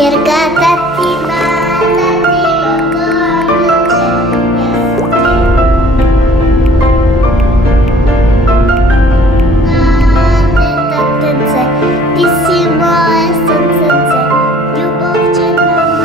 Ker ga tatina tatilo konjuče, tatence, ti si moje srcence, ljubov će nama.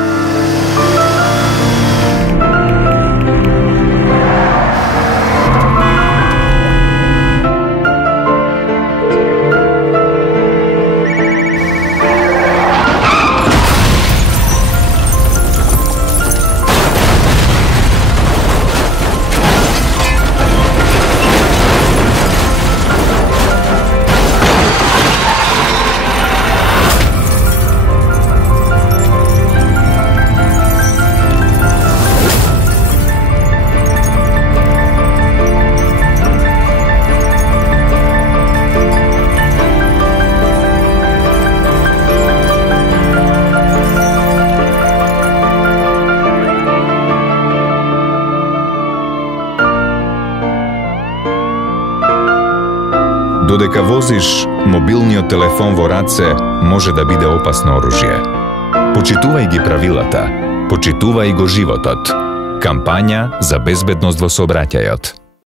Dodeka voziš, mobilniот телефон во раце може да биде опасно оружје. Почитувај ги правилата, почитувај го животот. Кампања за безбедност во сообраќајот.